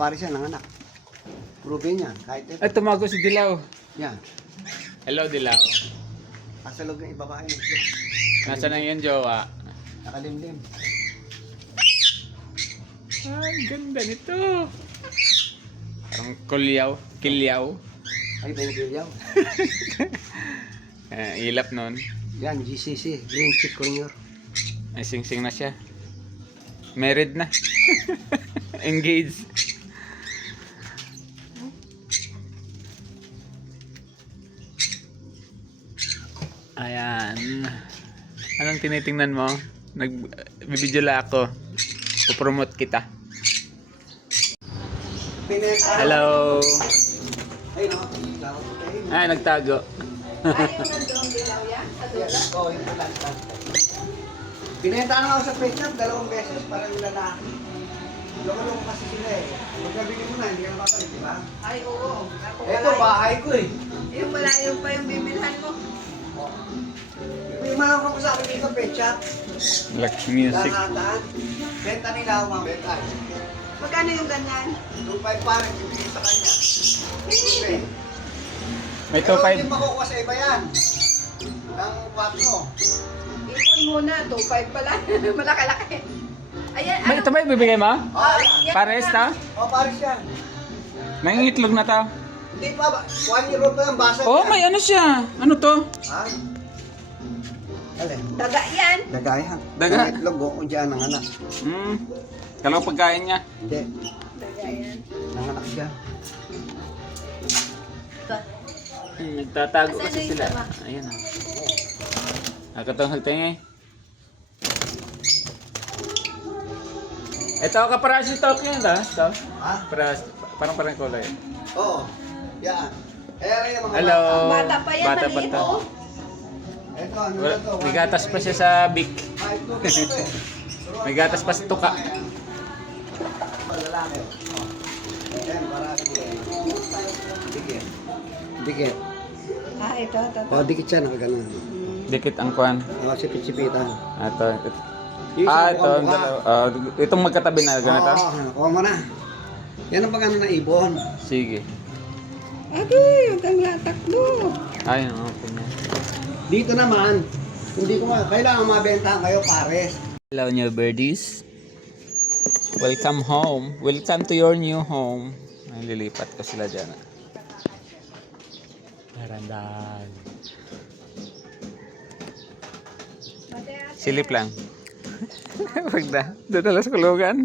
Paris yan, ang anak. Proven yan, kahit ito. Ay, tumago si Dilaw. Yan. Hello, Dilaw. Kasalog ng ibabae. Nasaan na yun, jowa? Nakalimlim. Ay, ganda nito. Parang kulyaw. Kilyaw. Ay, Benjilyaw. Ilap nun. Yan, GCC, Green Chip Corner. Ay, sing-sing na siya. Married na. Engaged. Ayan. Anong tinitingnan mo? Nagbibideo lang ako. Pupromote kita. Hello. Ay, no? Ay, nagtago. Binenta na ako sa pet shop 2 beses para yung lalaki. Loko-loko kasi sila eh. Pag nabili mo na, hindi ka makapal, di ba? Ay, oo. Ako Ito, bahay ko eh. Yung malayo pa yung bibilhan mo. May mga ko sa akin dito, pet shop. Like music. Lahat. Benta nila ako mga benta. Magkano yung ganyan? 2.5 parang ibigay sa kanya. Okay. May Pero 2.5. hindi makukuha sa iba yan. Ng 4. Ipon muna, 2.5 pala. Malaki-laki. Ayan, Ito ba ibibigay mo? yan Pares na. na? O, pares yan. May itlog na to. Hindi pa, 1 year old pa lang, basag Oh, may ano siya. Ano to? Ha? Alin? Daga yan. Dagayan. Daga? Ang itlog, o dyan, ang anak. Kalaw pagkain niya. Hindi, Daga yan. ang anak siya. Nagtatago Asan kasi na yung sila. sama? Ayan o. Nakatong hagtingin. Ito, kaparasi talk yan ha? Ito. Ha? Parang kulay. Oo. Yan. Kaya rin yung mga Hello. Bata pa yan, Bata maliit, to. oh. Ito, ano na to? May gatas pa siya sa Bic. May gatas pa sa tuka. Lalaki. Yan, parang dikit. Dikit. Ito. O, dikit siya, nakagano'n. Dikit ang kwan. O, sipit-sipitan. Ito. Itong magkatabi na ganito. Oo, nakuha mo na. Yan ang pagano na ibon. Sige. Agoy, huwag kang latakbo. Ayun, okay na. Dito naman, hindi ko kailangan mabentahan kayo pares. Hello, new birdies. Welcome home. Welcome to your new home. Ay, lilipat ko sila dyan. Parandan. Silip lang. Wag na. Doon na sa kulugan.